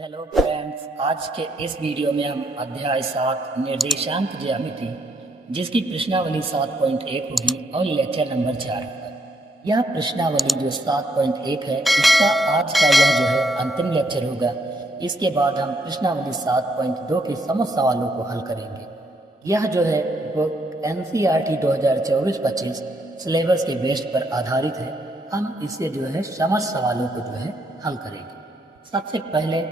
Hello friends, आज के इस वीडियो में हम अध्याय 7 निर्देशांक ज्यामिति जिसकी प्रश्नावली 7.1 होगी और लेक्चर नंबर 4 होगा। यह प्रश्नावली जो 7.1 है इसका आज का यह जो है अंतिम लेक्चर होगा। इसके बाद हम प्रश्नावली 7.2 के समस्त सवालों को हल करेंगे। यह जो है वो NCERT 2024-25 सिलेबस के बेस पर आधारित है। हम इससे जो है समस्त सवालों को जो है हल करेंगे। सबसे पहले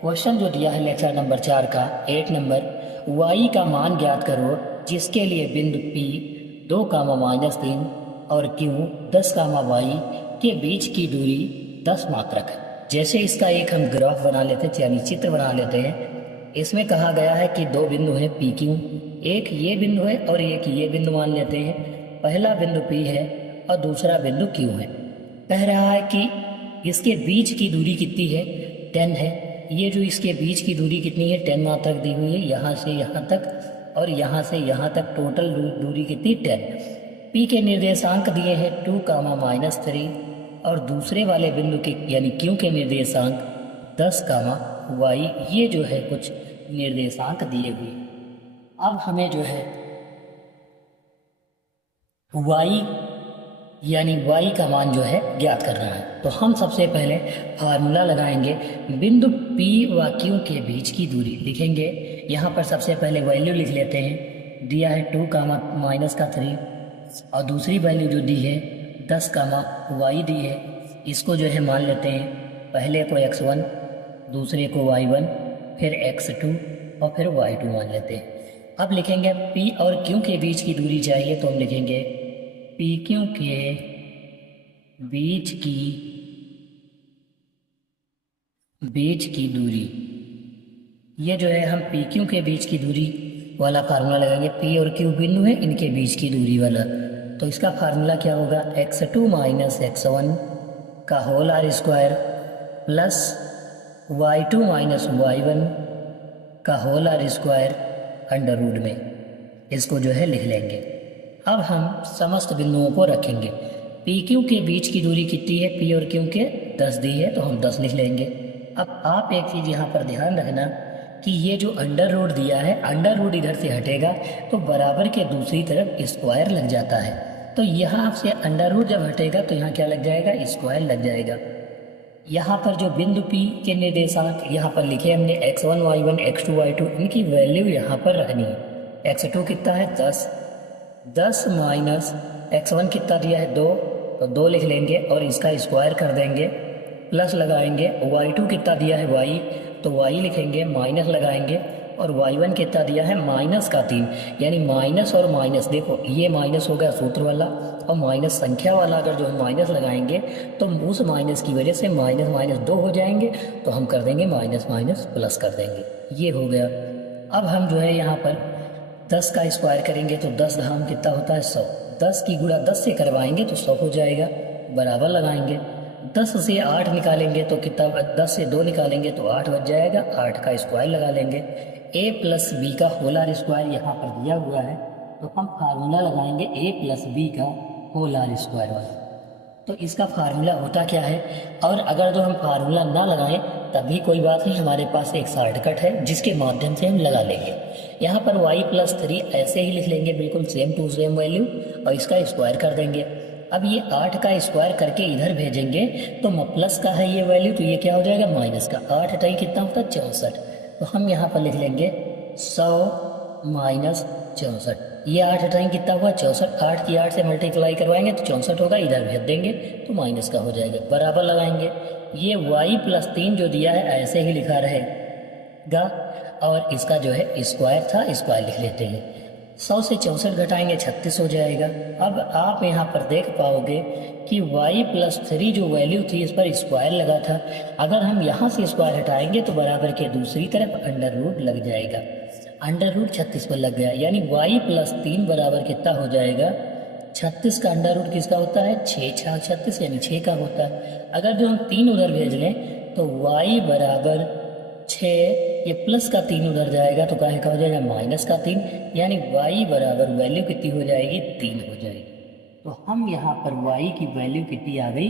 क्वेश्चन जो दिया है लेक्चर नंबर 4 का 8 नंबर, y का मान ज्ञात करो जिसके लिए बिंदु P 2, -3 और Q 10, y के बीच की दूरी 10 मात्रक है। जैसे इसका एक हम ग्राफ बना लेते हैं, यानी चित्र बना लेते हैं। इसमें कहा गया है कि दो बिंदु हैं PQ, एक ये बिंदु है और एक ये बिंदु मान लेते हैं। पहला बिंदु P है और दूसरा बिंदु Q है। कह रहा है कि इसके बीच की दूरी कितनी है, 10 है। ये जो इसके बीच की दूरी कितनी है, 10 मात्रक दी हुई है, यहाँ से यहाँ तक और यहाँ से यहाँ तक टोटल दूरी कितनी, 10। P के निर्देशांक दिए हैं 2, -3 और दूसरे वाले बिंदु के यानी Q के निर्देशांक 10, y, ये जो है कुछ निर्देशांक दिए हुए। अब हमें जो है y यानी y का मान जो है ज्ञात करना है। तो हम सबसे पहले फार्मूला लगाएंगे। बिंदु P व Q के बीच की दूरी लिखेंगे। यहाँ पर सबसे पहले वैल्यू लिख लेते हैं। दिया है 2, -3 और दूसरी वैल्यू जो दी है 10, y दी है। इसको जो है मान लेते हैं, पहले को x1, दूसरे को y1, फिर x2 और फिर y2 मान लेते हैं। अब लिखेंगे P और Q के बीच की दूरी चाहिए, तो हम लिखेंगे PQ के बीच की दूरी। ये जो है हम PQ के बीच की दूरी वाला फार्मूला लगाएंगे। P और Q बिंदु है, इनके बीच की दूरी वाला। तो इसका फार्मूला क्या होगा, x2 - x1 का whole r square plus y2 - y1 का whole r square under root में। इसको जो है लिख लेंगे। अब हम समस्त बिंदुओं को रखेंगे। PQ के बीच की दूरी कितनी है, P और Q के 10 दी है, तो हम 10 लिख लेंगे। अब आप एक चीज़ यहाँ पर ध्यान रखना कि ये जो अंडर रूट दिया है, अंडर रूट इधर से हटेगा तो बराबर के दूसरी तरफ स्क्वायर लग जाता है। तो यहाँ से अंडर रूट जब हटेगा तो यहाँ क्या लग जाएगा, स्क्वायर लग जाएगा। यहाँ पर जो बिंदु P के निर्देशांक यहाँ पर लिखे हमने x1 y1 x2 y2, इनकी वैल्यू यहाँ पर रखनी है। x2 कितना है, 10 माइनस x1 कितना दिया है, 2, तो 2 लिख लेंगे और इसका स्क्वायर कर देंगे, प्लस लगाएंगे। y2 कितना दिया है, y, तो y लिखेंगे, माइनस लगाएंगे और y1 कितना दिया है, -3, यानी माइनस और माइनस, देखो ये माइनस हो गया सूत्र वाला और माइनस संख्या वाला। अगर जो हम माइनस लगाएंगे तो उस माइनस की वजह से माइनस माइनस 2 हो जाएंगे, तो हम कर देंगे माइनस माइनस प्लस कर देंगे। ये हो गया। अब हम जो है यहाँ पर 10 का स्क्वायर करेंगे तो 10 धाम कितना होता है, 100। 10 की गुणा 10 से करवाएंगे तो 100 हो जाएगा, बराबर लगाएंगे। 10 से 8 निकालेंगे तो कितना, 10 से 2 निकालेंगे तो 8 बच जाएगा, 8 का स्क्वायर लगा लेंगे। a + b का होल आर स्क्वायर यहाँ पर दिया हुआ है, तो हम फार्मूला लगाएंगे a + b का होल आर स्क्वायर वाला। तो इसका फार्मूला होता क्या है, और अगर जो हम फार्मूला ना लगाएं तभी कोई बात नहीं, हमारे पास एक शॉर्टकट है जिसके माध्यम से हम लगा लेंगे। यहाँ पर y + 3 ऐसे ही लिख लेंगे, बिल्कुल सेम टू सेम वैल्यू, और इसका स्क्वायर कर देंगे। अब ये 8 का स्क्वायर करके इधर भेजेंगे तो प्लस का है ये वैल्यू, तो ये क्या हो जाएगा, माइनस का। 8 टाई कितना होता है, 64। तो हम यहाँ पर लिख लेंगे 100 - 64। ये 8 टाइम कितना हुआ, 64। 8 की 8 से मल्टीप्लाई करवाएंगे तो 64 होगा, इधर भेज देंगे तो माइनस का हो जाएगा, बराबर लगाएंगे। ये y + 3 जो दिया है ऐसे ही लिखा रहेगा, और इसका जो है स्क्वायर था, स्क्वायर लिख लेते हैं। 100 से 64 घटाएंगे 36 हो जाएगा। अब आप यहाँ पर देख पाओगे कि y + 3 जो वैल्यू थी इस पर स्क्वायर लगा था। अगर हम यहाँ से स्क्वायर हटाएंगे तो बराबर के दूसरी तरफ अंडर रूट लग जाएगा, अंडर रूट 36 पर लग गया, यानी y + 3 बराबर कितना हो जाएगा, 36 का अंडर रूट किसका होता है, 6 × 36 यानी 6 का होता है। अगर जो हम 3 उधर भेज लें तो y बराबर 6, ये प्लस का 3 उधर जाएगा तो क्या हो जाएगा, -3, यानी y बराबर वैल्यू कितनी हो जाएगी, 3 हो जाएगी। तो हम यहाँ पर y की वैल्यू कितनी आ गई,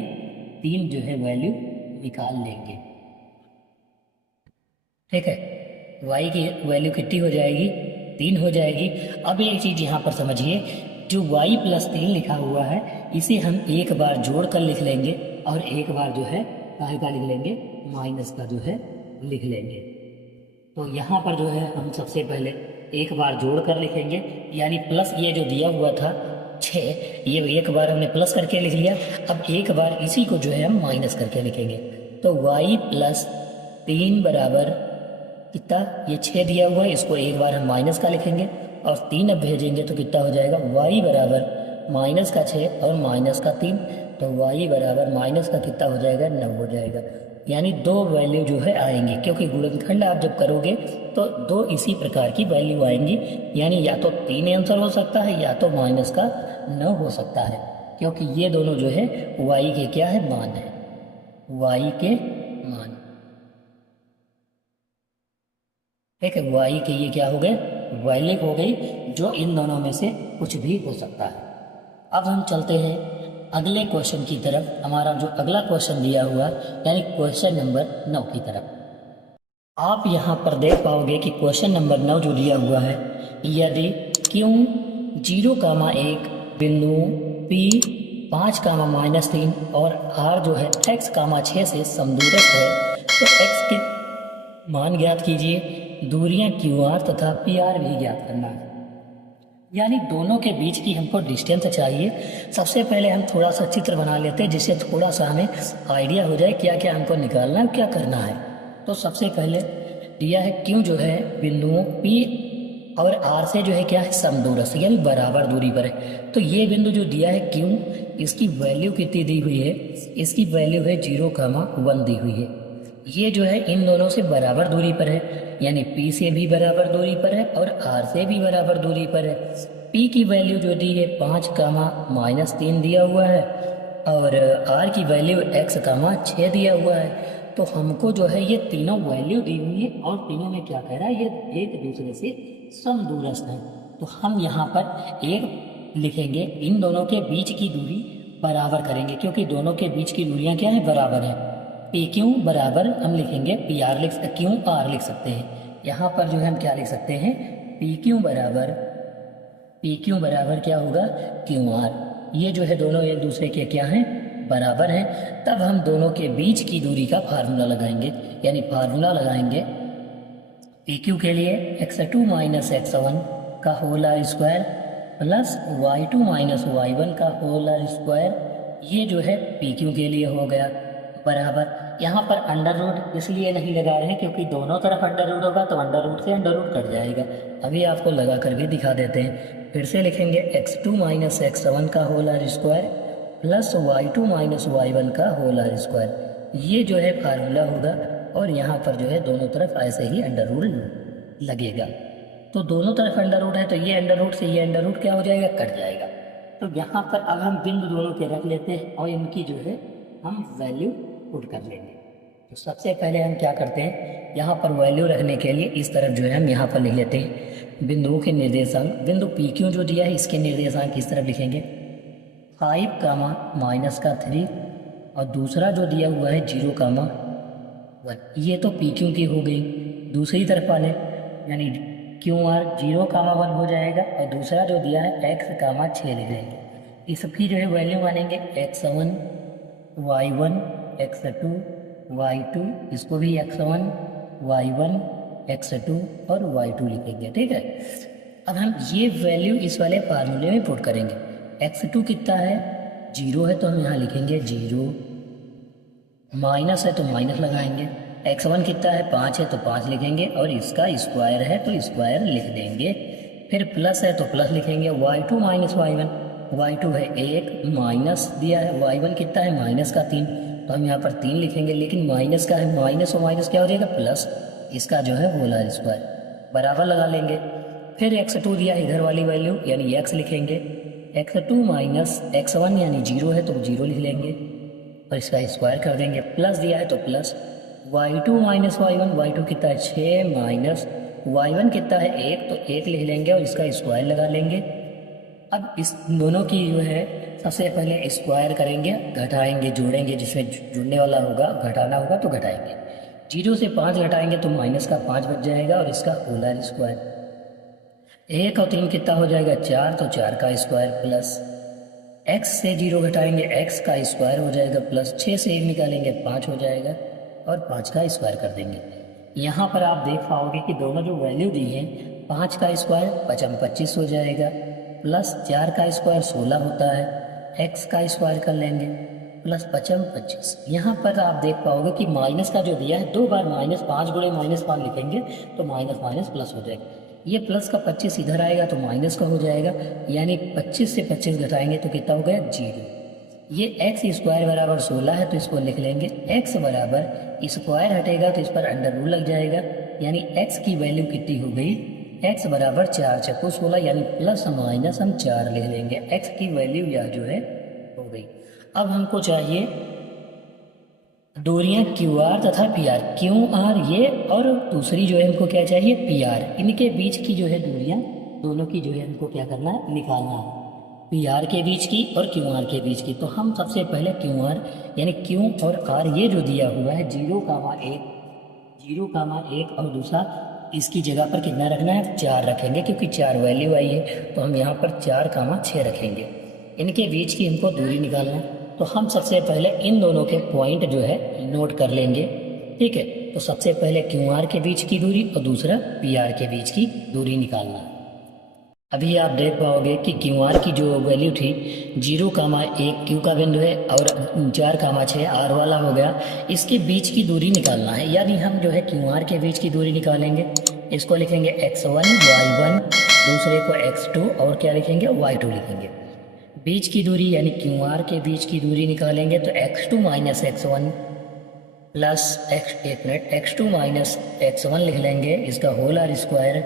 3 जो है वैल्यू निकाल लेंगे। ठीक है। y की वैल्यू कितनी हो जाएगी, 3 हो जाएगी। अब एक चीज़ यहाँ पर समझिए, जो y प्लस 3 लिखा हुआ है इसे हम एक बार जोड़ कर लिख लेंगे और एक बार जो है काहे का लिख लेंगे, माइनस का जो है लिख लेंगे। तो यहाँ पर जो है हम सबसे पहले एक बार जोड़ कर लिखेंगे, यानी प्लस ये जो दिया हुआ था 6, ये एक बार हमने प्लस करके लिख लिया। अब एक बार इसी को जो है हम माइनस करके लिखेंगे। तो y प्लस 3 बराबर कितना, ये 6 दिया हुआ है, इसको एक बार हम माइनस का लिखेंगे और 3 अब भेजेंगे तो कितना हो जाएगा, y बराबर माइनस का 6 और माइनस का 3, तो y बराबर माइनस का कितना हो जाएगा, 9 हो जाएगा। यानी दो वैल्यू जो है आएंगी, क्योंकि गुणनखंड आप जब करोगे तो दो इसी प्रकार की वैल्यू आएंगी, यानी या तो 3 आंसर हो सकता है या तो माइनस का 9 हो सकता है, क्योंकि ये दोनों जो है y के क्या है, मान है, y के मान। ठीक है, y के ये क्या हो गए, वैल्यू हो गई, जो इन दोनों में से कुछ भी हो सकता है। अब हम चलते हैं अगले क्वेश्चन की तरफ। हमारा जो अगला क्वेश्चन दिया हुआ यानी क्वेश्चन नंबर 9 की तरफ। आप यहाँ पर देख पाओगे कि क्वेश्चन नंबर 9 जो दिया हुआ है, यदि क्यों 0,1 बिंदु P 5,-3 और R जो है x, 6 से समदूरस्थ है, तो x के मान ज्ञात कीजिए, दूरियां QR तथा PR भी ज्ञात करना है। यानी दोनों के बीच की हमको डिस्टेंस चाहिए। सबसे पहले हम थोड़ा सा चित्र बना लेते हैं, जिससे थोड़ा सा हमें आइडिया हो जाए क्या क्या हमको निकालना है, क्या करना है। तो सबसे पहले दिया है क्यों जो है बिंदुओं P और R से जो है क्या है, समदूरस्थ यानी बराबर दूरी पर है। तो ये बिंदु जो दिया है क्यों, इसकी वैल्यू कितनी दी हुई है, इसकी वैल्यू है 0,1 दी हुई है। ये जो है इन दोनों से बराबर दूरी पर है, यानी P से भी बराबर दूरी पर है और R से भी बराबर दूरी पर है। P की वैल्यू जो दी है 5,-3 दिया हुआ है और R की वैल्यू x, 6 दिया हुआ है। तो हमको जो है ये तीनों वैल्यू दी हुई है और तीनों में क्या कह रहा है, ये एक दूसरे से समदूरस्थ है। तो हम यहाँ पर एक लिखेंगे, इन दोनों के बीच की दूरी बराबर करेंगे, क्योंकि दोनों के बीच की दूरियाँ क्या है, बराबर है। पी क्यू बराबर हम लिखेंगे पी आर, क्यू आर लिख सकते हैं। यहाँ पर जो है हम क्या लिख सकते हैं, पी क्यू बराबर क्या होगा, क्यू आर। ये जो है दोनों एक दूसरे के क्या हैं, बराबर हैं। तब हम दोनों के बीच की दूरी का फार्मूला लगाएंगे, यानी फार्मूला लगाएंगे पी क्यू के लिए x2 माइनस x1 का whole r square plus y2 minus y1 का होल आर स्क्वायर। ये जो है पी क्यू के लिए हो गया बराबर। यहाँ पर अंडर रूट इसलिए नहीं लगा रहे हैं क्योंकि दोनों तरफ अंडर रूट होगा तो अंडर रूट से अंडर रूट कट जाएगा। अभी आपको लगा कर भी दिखा देते हैं। फिर से लिखेंगे x2 माइनस x1 का whole r square plus y2 minus y1 का होल आर स्क्वायर। ये जो है फार्मूला होगा और यहाँ पर जो है दोनों तरफ ऐसे ही अंडर रूट लगेगा। तो दोनों तरफ अंडर रूट है तो ये अंडर रूट से ये अंडर रूट क्या हो जाएगा, कट जाएगा। तो यहाँ पर अब हम बिंदु दोनों के रख लेते हैं और इनकी जो है हम वैल्यू पुट कर लेंगे। तो सबसे पहले हम क्या करते हैं, यहाँ पर वैल्यू रखने के लिए इस तरफ जो है हम यहाँ पर लिख लेते हैं बिंदुओं के निर्देशांक। बिंदु पी क्यू जो दिया है इसके निर्देशांक इस तरफ लिखेंगे 5, -3 और दूसरा जो दिया हुआ है 0,1। ये तो पी क्यू की हो गई। दूसरी तरफ वाले यानी क्यू आर 0,1 हो जाएगा और दूसरा जो दिया है x, 6 लिख लेंगे। इस सबकी जो है वैल्यू मानेंगे x1 y1 x2 y2, इसको भी x1 y1 x2 और y2 लिखेंगे। ठीक है, अब हम ये वैल्यू इस वाले फार्मूले में पुट करेंगे। x2 कितना है, 0 है तो हम यहाँ लिखेंगे 0, माइनस है तो माइनस लगाएंगे। x1 कितना है, 5 है तो 5 लिखेंगे और इसका स्क्वायर है तो स्क्वायर लिख देंगे। फिर प्लस है तो प्लस लिखेंगे। y2 माइनस y1, y2 है 1, माइनस दिया है y1 कितना है, माइनस का 3, तो हम यहाँ पर 3 लिखेंगे। लेकिन माइनस का है, माइनस और माइनस क्या हो जाएगा, प्लस। इसका जो है होल आर स्क्वायर बराबर लगा लेंगे। फिर x2 दिया इधर वाली वैल्यू यानी x लिखेंगे। x2 माइनस x1 यानी 0 है तो 0 लिख लेंगे और इसका स्क्वायर कर देंगे। प्लस दिया है तो plus. y2 minus y1, y2 कितना है 6, माइनस y1 कितना है 1 तो 1 लिख लेंगे और इसका स्क्वायर लगा लेंगे। अब इस दोनों की जो है सबसे पहले स्क्वायर करेंगे, घटाएंगे, जोड़ेंगे, जिसमें जुड़ने वाला होगा घटाना होगा तो घटाएंगे। जीरो से 5 घटाएंगे तो माइनस का 5 बच जाएगा और इसका होल स्क्वायर। 1 और 3 कितना हो जाएगा 4, तो 4 का स्क्वायर प्लस x से 0 घटाएंगे x का स्क्वायर हो जाएगा प्लस 6 से 1 निकालेंगे 5 हो जाएगा और 5 का स्क्वायर कर देंगे। यहाँ पर आप देख पाओगे कि दोनों जो वैल्यू दी है 5 का स्क्वायर 5 25 हो जाएगा प्लस 4 का स्क्वायर 16 होता है, x का स्क्वायर कर लेंगे प्लस 5 25। यहाँ पर आप देख पाओगे कि माइनस का जो दिया है 2 बार -5 गुणे -5 लिखेंगे तो माइनस माइनस प्लस हो जाएगा। ये प्लस का 25 इधर आएगा तो माइनस का हो जाएगा, यानी 25 से 25 घटाएंगे तो कितना हो गया 0। ये x स्क्वायर बराबर 16 है तो इसको लिख लेंगे x बराबर स्क्वायर हटेगा तो इस पर अंडर रूल लग जाएगा, यानी x की वैल्यू कितनी हो गई x बराबर 4 चक्कू 16, यानी प्लस माइनस हम 4 लिख लेंगे। x की वैल्यू यह जो है हो गई। अब हमको चाहिए दूरियां QR तथा PR। QR ये और दूसरी जो है हमको क्या चाहिए PR। इनके बीच की जो है दूरियां दोनों की जो है हमको क्या करना है निकालना है, PR के बीच की और QR के बीच की। तो हम सबसे पहले QR यानी Q और R ये जो दिया हुआ है 0,1 और दूसरा इसकी जगह पर कितना रखना है 4 रखेंगे, क्योंकि 4 वैल्यू आई है तो हम यहाँ पर 4,6 रखेंगे। इनके बीच की हमको दूरी निकालना है तो हम सबसे पहले इन दोनों के पॉइंट जो है नोट कर लेंगे, ठीक है। तो सबसे पहले QR के बीच की दूरी और दूसरा PR के बीच की दूरी निकालना है। अभी आप देख पाओगे कि QR की जो वैल्यू थी 0,1 Q का बिंदु है और 4,6 R वाला हो गया, इसके बीच की दूरी निकालना है। यानी हम जो है QR के बीच की दूरी निकालेंगे, इसको लिखेंगे x1 y1, दूसरे को x2 और क्या लिखेंगे y2 लिखेंगे। बीच की दूरी यानी QR के बीच की दूरी निकालेंगे तो x2 minus x1 plus x2 minus x1 लिख लेंगे, इसका whole r square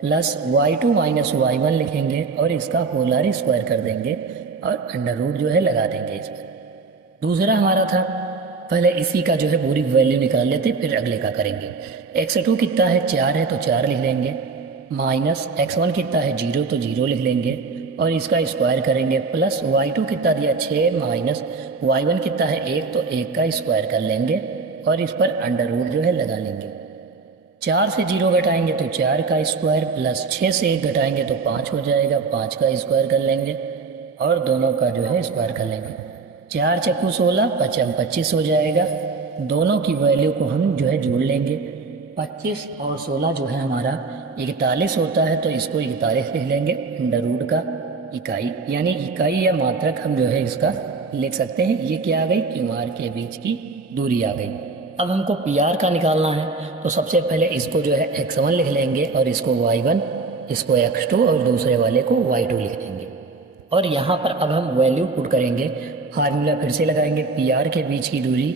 plus y2 minus y1 लिखेंगे और इसका होल आर स्क्वायर कर देंगे और अंडर रूट जो है लगा देंगे इस पर। दूसरा हमारा था, पहले इसी का जो है पूरी वैल्यू निकाल लेते फिर अगले का करेंगे। x2 कितना है 4 है तो 4 लिख लेंगे, माइनस x1 कितना है 0 तो 0 लिख लेंगे और इसका स्क्वायर करेंगे, प्लस y2 कितना दिया 6 माइनस y1 कितना है 1 तो 1 का स्क्वायर कर लेंगे और इस पर अंडर रूट जो है लगा लेंगे। 4 से 0 घटाएंगे तो 4 का स्क्वायर प्लस 6 से 1 घटाएंगे तो 5 हो जाएगा, 5 का स्क्वायर कर लेंगे और दोनों का जो है स्क्वायर कर लेंगे। 4 चक्कू 16 5 25 हो जाएगा। दोनों की वैल्यू को हम जो है जोड़ लेंगे, 25 और 16 जो है हमारा 41 होता है तो इसको 41 लिख लेंगे अंडर रूट का इकाई, यानी इकाई या मात्रक हम जो है इसका लिख सकते हैं। ये क्या आ गई QR के बीच की दूरी आ गई। अब हमको PR का निकालना है तो सबसे पहले इसको जो है x1 लिख लेंगे और इसको y1, इसको x2 और दूसरे वाले को y2 लिख लेंगे। और यहाँ पर अब हम वैल्यू पुट करेंगे, फार्मूला फिर से लगाएंगे। PR के बीच की दूरी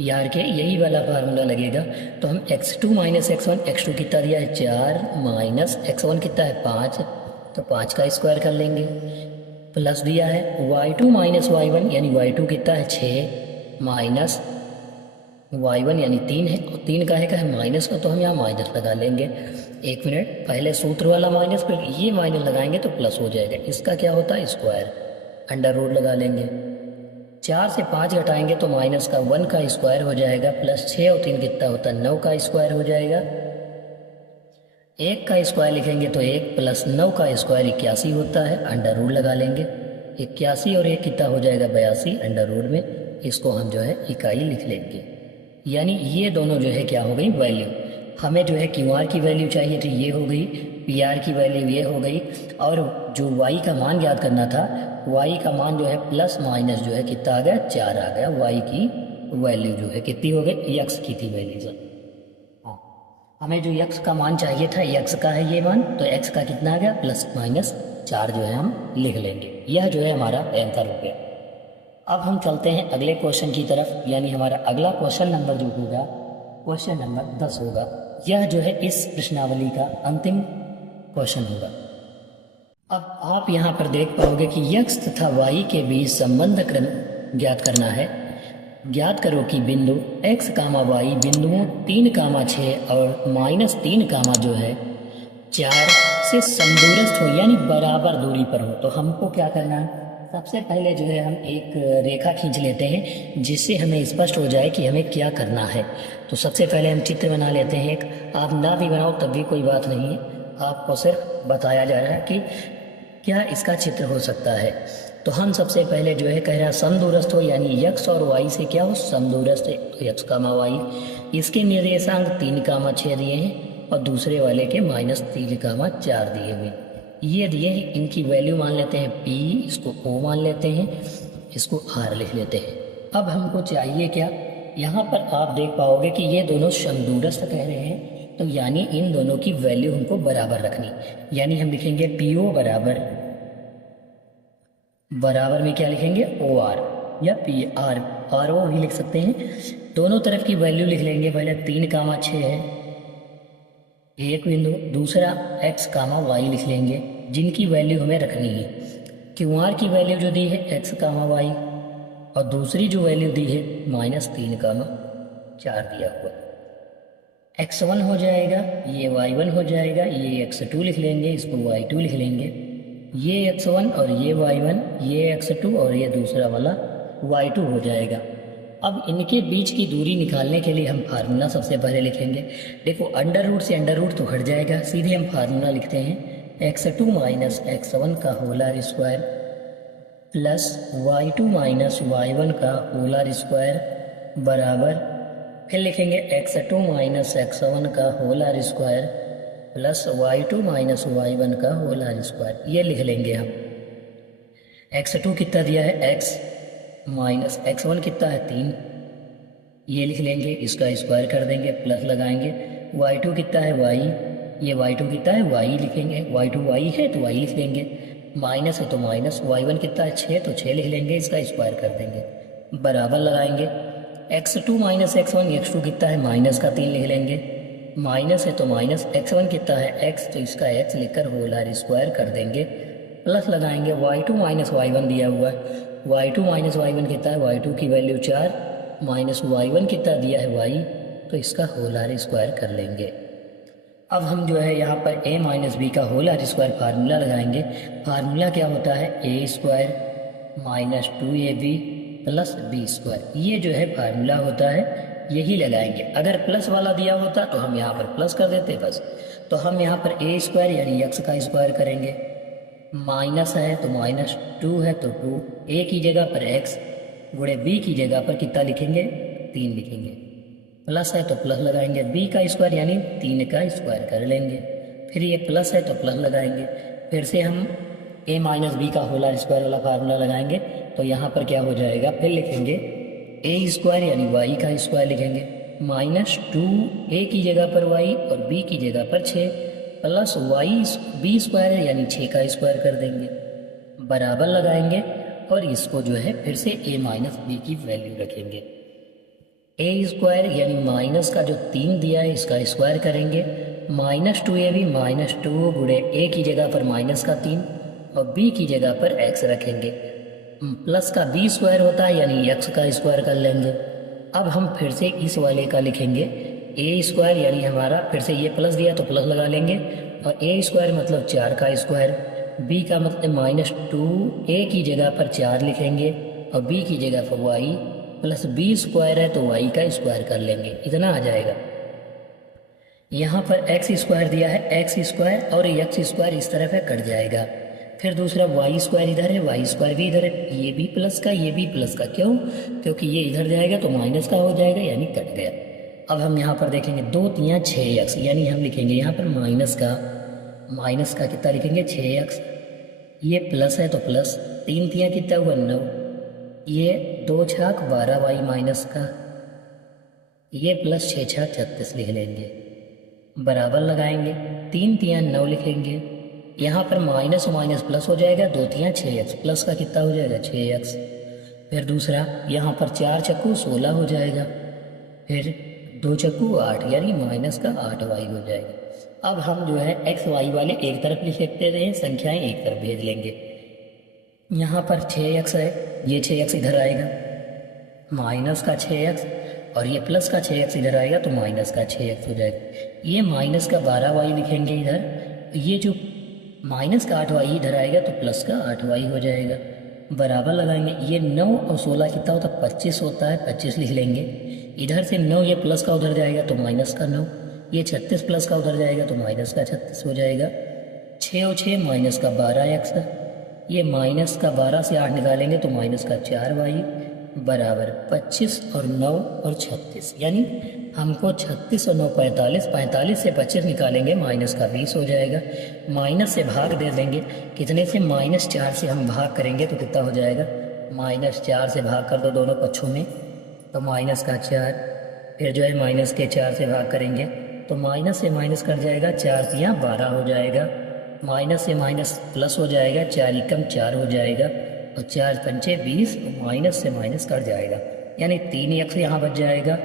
PR के यही वाला फार्मूला लगेगा तो हम x2 माइनस x1, x2 कितना दिया है 4 माइनस x1 कितना है 5 तो 5 का स्क्वायर कर लेंगे, प्लस दिया है y2 माइनस y1 यानी y2 कितना है 6 माइनस y1 यानी 3 है और 3 का है माइनस का तो हम यहाँ माइनस लगा लेंगे। 1 मिनट, पहले सूत्र वाला माइनस फिर ये माइनस लगाएंगे तो प्लस हो जाएगा। इसका क्या होता है स्क्वायर, अंडर रूट लगा लेंगे। 4 से 5 घटाएंगे तो माइनस का 1 का स्क्वायर हो जाएगा प्लस 6 और 3 कितना होता है 9 का स्क्वायर हो जाएगा। 1 का स्क्वायर लिखेंगे तो 1 प्लस 9 का स्क्वायर 81 होता है, अंडर रूट लगा लेंगे। 81 और 1 कितना हो जाएगा 82 अंडर रूट में, इसको हम जो है इकाई लिख लेंगे। यानी ये दोनों जो है क्या हो गई वैल्यू। हमें जो है QR की वैल्यू चाहिए थी ये हो गई, PR की वैल्यू ये हो गई और जो y का मान याद करना था, y का मान जो है प्लस माइनस जो है कितना आ गया 4 आ गया। y की वैल्यू जो है कितनी हो गई x की थी वैल्यू सर। हाँ, हमें जो x का मान चाहिए था x का है ये मान, तो x का कितना आ गया प्लस माइनस 4 जो है हम लिख लेंगे। यह जो है हमारा आंसर हो गया। अब हम चलते हैं अगले क्वेश्चन की तरफ, यानी हमारा अगला क्वेश्चन नंबर जो होगा क्वेश्चन नंबर 10 होगा। यह जो है इस प्रश्नावली का अंतिम क्वेश्चन होगा। अब आप यहाँ पर देख पाओगे कि x तथा y के बीच संबंध क्रम ज्ञात करना है। ज्ञात करो कि बिंदु x, y बिंदुओं 3, 6 और -3, जो है 4 से समदूरस्थ हो यानी बराबर दूरी पर हो। तो हमको क्या करना है, सबसे पहले जो है हम एक रेखा खींच लेते हैं जिससे हमें स्पष्ट हो जाए कि हमें क्या करना है। तो सबसे पहले हम चित्र बना लेते हैं एक। आप ना भी बनाओ तब भी कोई बात नहीं है, आपको सिर्फ बताया जा रहा है कि क्या इसका चित्र हो सकता है। तो हम सबसे पहले जो है कह रहा समदूरस्थ हो, यानी यक्स और वाई से क्या हो, समदूरस्थ है। तो यक्स कामा वाई, इसके निर्देशांक 3,6 दिए हैं और दूसरे वाले के -3,4 दिए हुए ये दिए हैं। इनकी वैल्यू मान लेते हैं P, इसको O मान लेते हैं, इसको R लिख लेते हैं। अब हमको चाहिए क्या, यहाँ पर आप देख पाओगे कि ये दोनों समदूरस्थ कह रहे हैं, तो यानी इन दोनों की वैल्यू हमको बराबर रखनी। यानी हम लिखेंगे PO बराबर में क्या लिखेंगे, OR या PR, RO भी लिख सकते हैं। दोनों तरफ की वैल्यू लिख लेंगे। पहले 3,6 है एक बिंदु, दूसरा x, y लिख लेंगे जिनकी वैल्यू हमें रखनी है। QR की वैल्यू जो दी है x, y और दूसरी जो वैल्यू दी है -3,4 दिया हुआ। x1 हो जाएगा, ये y1 हो जाएगा, ये x2 लिख लेंगे, इसको y2 लिख लेंगे। ये x1 और ये y1, ये x2 और ये दूसरा वाला y2 हो जाएगा। अब इनके बीच की दूरी निकालने के लिए हम फार्मूला सबसे पहले लिखेंगे। देखो अंडर रूट से अंडर रूट तो हट जाएगा, सीधे हम फार्मूला लिखते हैं x2 माइनस x1 का whole square plus y2 minus y1 का होलर स्क्वायर बराबर, फिर लिखेंगे x2 माइनस x1 का whole square plus y2 minus y1 का होलर स्क्वायर। ये लिख लेंगे हम। x2 कितना दिया है x, माइनस x1 कितना है 3, ये लिख लेंगे, इसका स्क्वायर कर देंगे, प्लस लगाएंगे। y2 कितना है y, ये y2 कितना है y लिखेंगे, y2 y है तो y लिख लेंगे, माइनस है तो माइनस, y1 कितना है 6 तो 6 लिख लेंगे, इसका स्क्वायर कर देंगे, बराबर लगाएंगे। x2 माइनस x1, x2 कितना है माइनस का 3 लिख लेंगे, माइनस है तो माइनस, x1 कितना है x तो इसका x लिखकर होलर स्क्वायर कर देंगे, प्लस लगाएंगे। y2 माइनस y1 दिया हुआ है, y2 माइनस y1 कितना है, y2 की वैल्यू 4 माइनस y1 कितना दिया है y, तो इसका होलर स्क्वायर कर लेंगे। अब हम जो है यहाँ पर a माइनस बी का होलर स्क्वायर फार्मूला लगाएंगे। फार्मूला क्या होता है, a square minus 2ab plus b square. ये जो है फार्मूला होता है, यही लगाएंगे। अगर प्लस वाला दिया होता तो हम यहाँ पर प्लस कर देते बस। तो हम यहाँ पर a स्क्वायर यानी x का स्क्वायर करेंगे, माइनस है तो -2 है तो 2, a की जगह पर x गुणे b की जगह पर कितना लिखेंगे 3 लिखेंगे, प्लस है तो प्लस लगाएंगे, b का स्क्वायर यानी 3 का स्क्वायर कर लेंगे, फिर ये प्लस है तो प्लस लगाएंगे, फिर से हम a माइनस बी का होलर स्क्वायर वाला फार्मूला लगाएंगे। तो यहाँ पर क्या हो जाएगा, फिर लिखेंगे a स्क्वायर यानी y का स्क्वायर लिखेंगे, -2 a की जगह पर y और b की जगह पर 6 प्लस y b स्क्वायर है यानी 6 का स्क्वायर कर देंगे, बराबर लगाएंगे और इसको जो है फिर से a माइनस बी की वैल्यू रखेंगे। a स्क्वायर यानी माइनस का जो 3 दिया है इसका स्क्वायर करेंगे, -2ab -2 गुणे a की जगह पर माइनस का 3 और b की जगह पर x रखेंगे, प्लस का b स्क्वायर होता है यानी x का स्क्वायर कर लेंगे। अब हम फिर से इस वाले का लिखेंगे a स्क्वायर यानी हमारा, फिर से ये प्लस दिया तो प्लस लगा लेंगे और a स्क्वायर मतलब 4 का स्क्वायर, b का मतलब -2 a की जगह पर 4 लिखेंगे और b की जगह पर y प्लस b स्क्वायर है तो y का स्क्वायर कर लेंगे, इतना आ जाएगा। यहाँ पर x स्क्वायर दिया है, x स्क्वायर और x स्क्वायर इस तरफ है, कट जाएगा। फिर दूसरा y स्क्वायर इधर है, y स्क्वायर भी इधर है, ये भी प्लस का ये भी प्लस का, क्यों, क्योंकि ये इधर जाएगा तो माइनस का हो जाएगा यानी कट गया। अब हम यहाँ पर देखेंगे 2 3 6x यानी हम लिखेंगे यहाँ पर माइनस का कितना लिखेंगे 6x, ये प्लस है तो प्लस, 3 3 कितना हुआ 9, ये 2 छाक 12y माइनस का, ये प्लस 6 छाक 36 लिख लेंगे, बराबर लगाएंगे, 3 3 9 लिखेंगे, यहाँ पर माइनस माइनस प्लस हो जाएगा, 2 3 6x प्लस का कितना हो जाएगा 6x, फिर दूसरा यहाँ पर 4 चक्कू 16 हो जाएगा, फिर 2 चक्कू 8 यानी माइनस का 8y हो जाएगा। अब हम जो है x y वाले एक तरफ लिख सकते रहे, संख्याएं एक तरफ भेज लेंगे। यहाँ पर 6x है, ये 6x इधर आएगा, माइनस का 6x और ये प्लस का 6x इधर आएगा तो माइनस का 6x हो जाएगा। ये माइनस का 12y लिखेंगे इधर, ये जो माइनस का 8y इधर आएगा तो प्लस का 8y हो जाएगा। बराबर लगाएंगे। ये 9 और 16 कितना होता है 25 होता है, 25 लिख लेंगे। इधर से 9 ये प्लस का उधर जाएगा तो माइनस का 9, ये 36 प्लस का उधर जाएगा तो माइनस का 36 हो जाएगा। 6 और 6 माइनस का 12x, ये माइनस का 12 से 8 निकालेंगे तो माइनस का 4y बराबर 25 और 9 और 36, यानी हमको 36 और 9 45, 45 से 25 निकालेंगे माइनस का 20 हो जाएगा। माइनस से भाग दे देंगे, कितने से -4 से हम भाग करेंगे तो कितना हो जाएगा, -4 से भाग कर दो दोनों पक्षों में तो माइनस का 4, फिर जो है माइनस के 4 से भाग करेंगे तो माइनस से माइनस कट जाएगा, 4 तियाँ 12 हो जाएगा, माइनस से माइनस प्लस हो जाएगा, 4 एकम 4 हो जाएगा और 4 पंचे 20, माइनस से माइनस कट जाएगा, यानी 3x यहाँ बच जाएगा,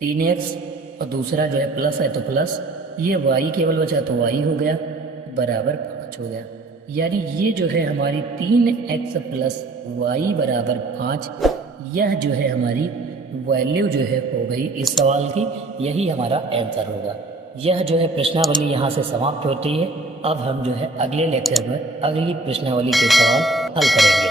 3x और दूसरा जो है प्लस है तो प्लस, ये y केवल बचा तो y हो गया बराबर 5 हो गया। यानी ये जो है हमारी 3x प्लस y बराबर 5, यह जो है हमारी वैल्यू जो है हो गई इस सवाल की, यही हमारा आंसर होगा। यह जो है प्रश्नावली यहाँ से समाप्त होती है। अब हम जो है अगले लेक्चर में अगली प्रश्नावली के सवाल हल करेंगे।